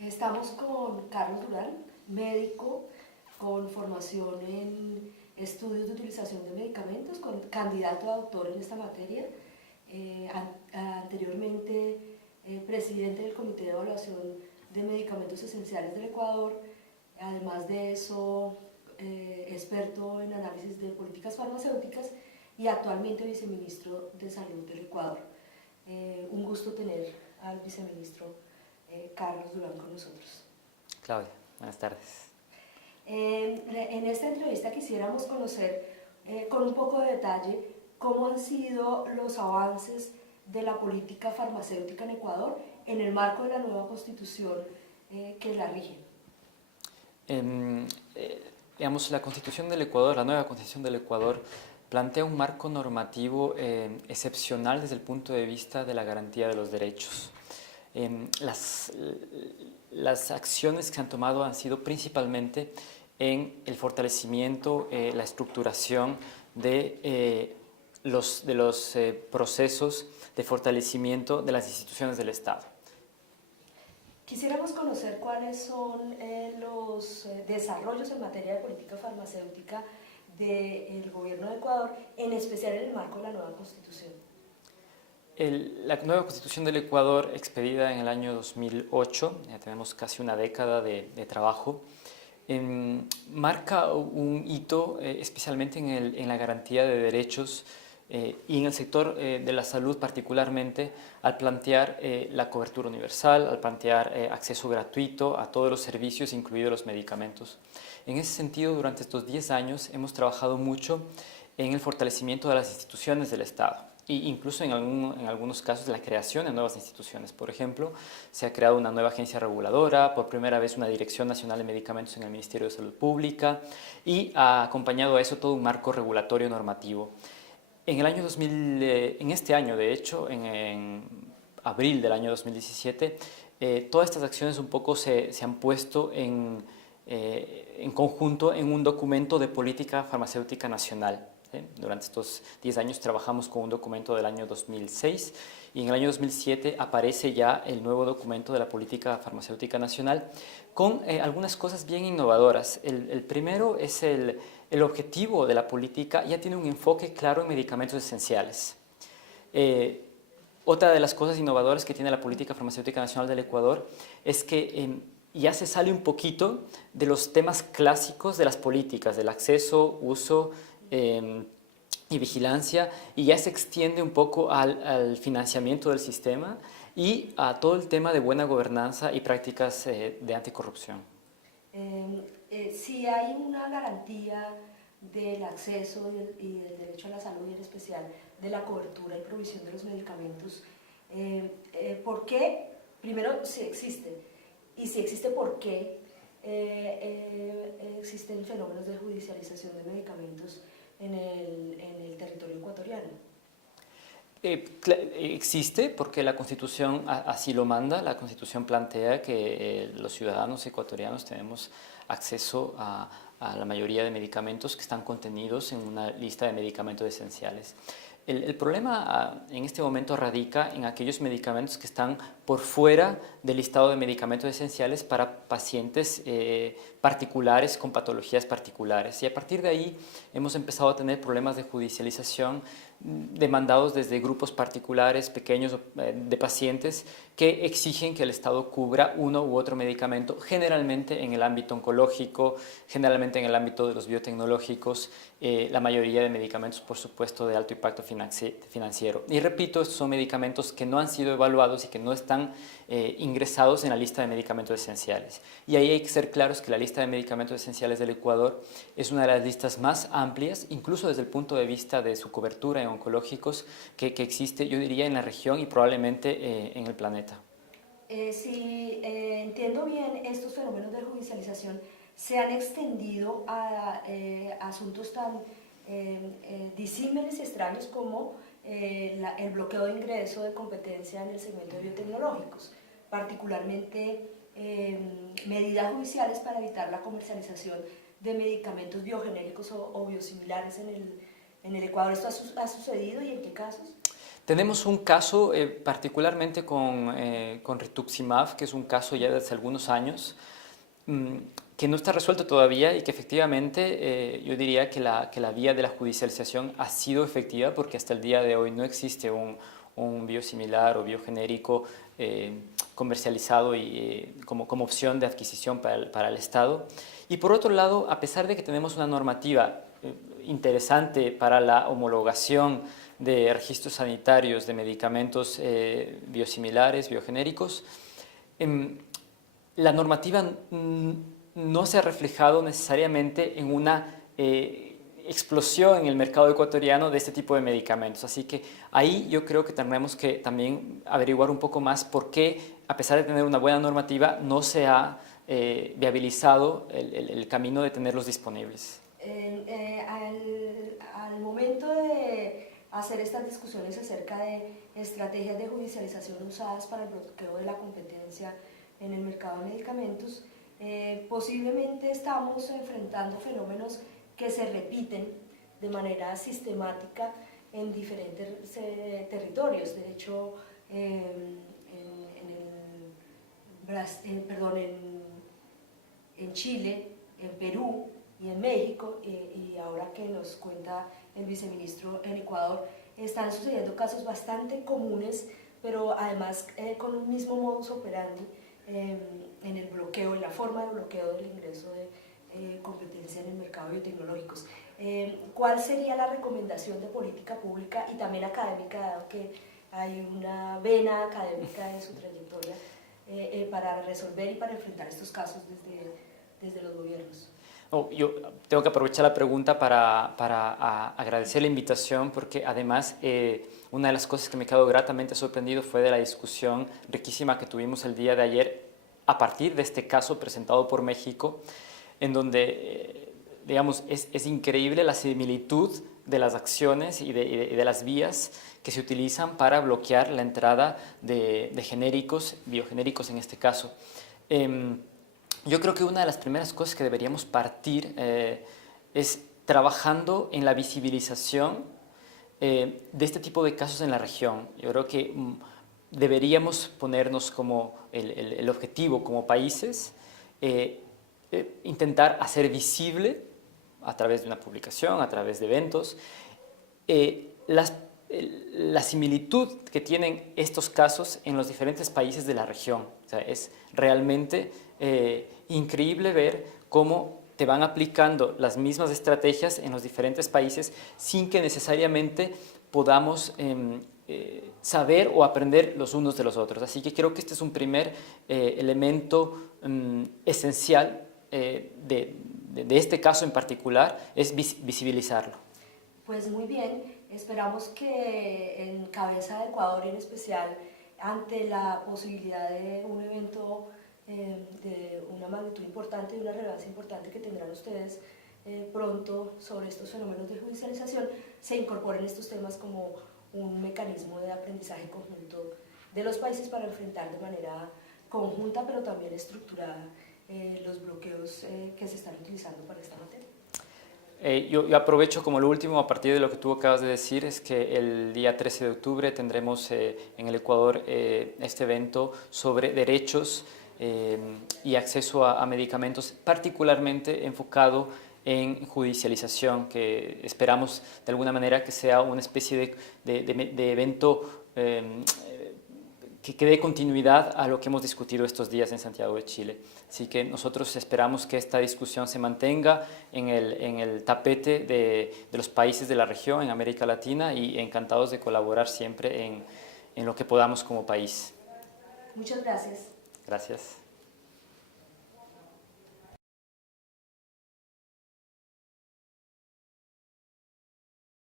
Estamos con Carlos Durán, médico con formación en estudios de utilización de medicamentos, candidato a doctor en esta materia, anteriormente presidente del Comité de Evaluación de Medicamentos Esenciales del Ecuador, además de eso experto en análisis de políticas farmacéuticas y actualmente viceministro de Salud del Ecuador. Un gusto tener al viceministro Carlos Durán con nosotros. Claudia, buenas tardes. En esta entrevista quisiéramos conocer con un poco de detalle cómo han sido los avances de la política farmacéutica en Ecuador en el marco de la nueva constitución que la rige. Digamos, la Constitución del Ecuador, la nueva Constitución del Ecuador, plantea un marco normativo excepcional desde el punto de vista de la garantía de los derechos. Las acciones que se han tomado han sido principalmente en el fortalecimiento, la estructuración de los procesos de fortalecimiento de las instituciones del Estado. Quisiéramos conocer cuáles son los desarrollos en materia de política farmacéutica del gobierno de Ecuador, en especial en el marco de la nueva Constitución. La nueva Constitución del Ecuador, expedida en el año 2008, ya tenemos casi una década de trabajo, marca un hito especialmente en la garantía de derechos y en el sector de la salud particularmente, al plantear la cobertura universal, al plantear acceso gratuito a todos los servicios, incluidos los medicamentos. En ese sentido, durante estos 10 años hemos trabajado mucho en el fortalecimiento de las instituciones del Estado. E incluso en algunos casos la creación de nuevas instituciones. Por ejemplo, se ha creado una nueva agencia reguladora, por primera vez una Dirección Nacional de Medicamentos en el Ministerio de Salud Pública y ha acompañado a eso todo un marco regulatorio normativo. En este año, de hecho, en abril del año 2017, todas estas acciones un poco se han puesto en conjunto en un documento de política farmacéutica nacional. Durante estos 10 años trabajamos con un documento del año 2006 y en el año 2007 aparece ya el nuevo documento de la política farmacéutica nacional con algunas cosas bien innovadoras. El primero es el objetivo de la política ya tiene un enfoque claro en medicamentos esenciales. Otra de las cosas innovadoras que tiene la política farmacéutica nacional del Ecuador es que ya se sale un poquito de los temas clásicos de las políticas, del acceso, uso y vigilancia, y ya se extiende un poco al financiamiento del sistema y a todo el tema de buena gobernanza y prácticas de anticorrupción. Si hay una garantía del acceso y del derecho a la salud y en especial de la cobertura y provisión de los medicamentos, ¿por qué? Primero, si existe, y si existe, ¿por qué existen fenómenos de judicialización de medicamentos en el territorio ecuatoriano? Existe porque la Constitución así lo manda. La Constitución plantea que los ciudadanos ecuatorianos tenemos acceso a la mayoría de medicamentos que están contenidos en una lista de medicamentos esenciales. El problema en este momento radica en aquellos medicamentos que están por fuera del listado de medicamentos esenciales para pacientes particulares con patologías particulares. Y a partir de ahí hemos empezado a tener problemas de judicialización demandados desde grupos particulares pequeños de pacientes que exigen que el Estado cubra uno u otro medicamento, generalmente en el ámbito oncológico, generalmente en el ámbito de los biotecnológicos, la mayoría de medicamentos, por supuesto, de alto impacto financiero. Y repito, estos son medicamentos que no han sido evaluados y que no están ingresados en la lista de medicamentos esenciales. Y ahí hay que ser claros que la lista de medicamentos esenciales del Ecuador es una de las listas más amplias, incluso desde el punto de vista de su cobertura en oncológicos, que existe, yo diría, en la región y probablemente en el planeta. Si entiendo bien, estos fenómenos de judicialización se han extendido a asuntos tan disímiles y extraños como el bloqueo de ingreso de competencia en el segmento de biotecnológicos, particularmente medidas judiciales para evitar la comercialización de medicamentos biogenéricos o biosimilares en el Ecuador. ¿Esto ha sucedido y en qué casos? Tenemos un caso particularmente con rituximab, que es un caso ya de hace algunos años, que no está resuelto todavía y que efectivamente yo diría que la vía de la judicialización ha sido efectiva porque hasta el día de hoy no existe un biosimilar o biogenérico comercializado y como opción de adquisición para el Estado. Y por otro lado, a pesar de que tenemos una normativa interesante para la homologación de registros sanitarios de medicamentos biosimilares, biogenéricos, la normativa no se ha reflejado necesariamente en una explosión en el mercado ecuatoriano de este tipo de medicamentos. Así que ahí yo creo que tenemos que también averiguar un poco más por qué, a pesar de tener una buena normativa, no se ha viabilizado el camino de tenerlos disponibles. Al momento de hacer estas discusiones acerca de estrategias de judicialización usadas para el bloqueo de la competencia en el mercado de medicamentos, posiblemente estamos enfrentando fenómenos que se repiten de manera sistemática en diferentes territorios. De hecho, en Chile, en Perú y en México, y ahora que nos cuenta el viceministro en Ecuador, están sucediendo casos bastante comunes, pero además con un mismo modus operandi en el bloqueo, en la forma de bloqueo del ingreso de competencia en el mercado de biotecnológicos. ¿Cuál sería la recomendación de política pública y también académica, dado que hay una vena académica en su trayectoria, para resolver y para enfrentar estos casos desde los gobiernos? Yo tengo que aprovechar la pregunta para agradecer la invitación, porque además una de las cosas que me quedó gratamente sorprendido fue de la discusión riquísima que tuvimos el día de ayer a partir de este caso presentado por México, en donde, digamos, es increíble la similitud de las acciones y de las vías que se utilizan para bloquear la entrada de genéricos, biogenéricos en este caso. Yo creo que una de las primeras cosas que deberíamos partir es trabajando en la visibilización de este tipo de casos en la región. Yo creo que deberíamos ponernos como el objetivo como países, intentar hacer visible a través de una publicación, a través de eventos, la similitud que tienen estos casos en los diferentes países de la región. O sea, es realmente increíble ver cómo te van aplicando las mismas estrategias en los diferentes países sin que necesariamente podamos saber o aprender los unos de los otros. Así que creo que este es un primer elemento esencial de este caso en particular, es visibilizarlo. Pues muy bien, esperamos que en cabeza de Ecuador en especial, ante la posibilidad de un evento de una magnitud importante y una relevancia importante que tendrán ustedes pronto sobre estos fenómenos de judicialización, se incorporen estos temas como un mecanismo de aprendizaje conjunto de los países para enfrentar de manera conjunta pero también estructurada los bloqueos que se están utilizando para esta materia. Yo aprovecho como lo último, a partir de lo que tú acabas de decir, es que el día 13 de octubre tendremos en el Ecuador este evento sobre derechos y acceso a medicamentos, particularmente enfocado en judicialización, que esperamos de alguna manera que sea una especie de evento que dé continuidad a lo que hemos discutido estos días en Santiago de Chile. Así que nosotros esperamos que esta discusión se mantenga en el tapete de los países de la región, en América Latina, y encantados de colaborar siempre en lo que podamos como país. Muchas gracias. Gracias.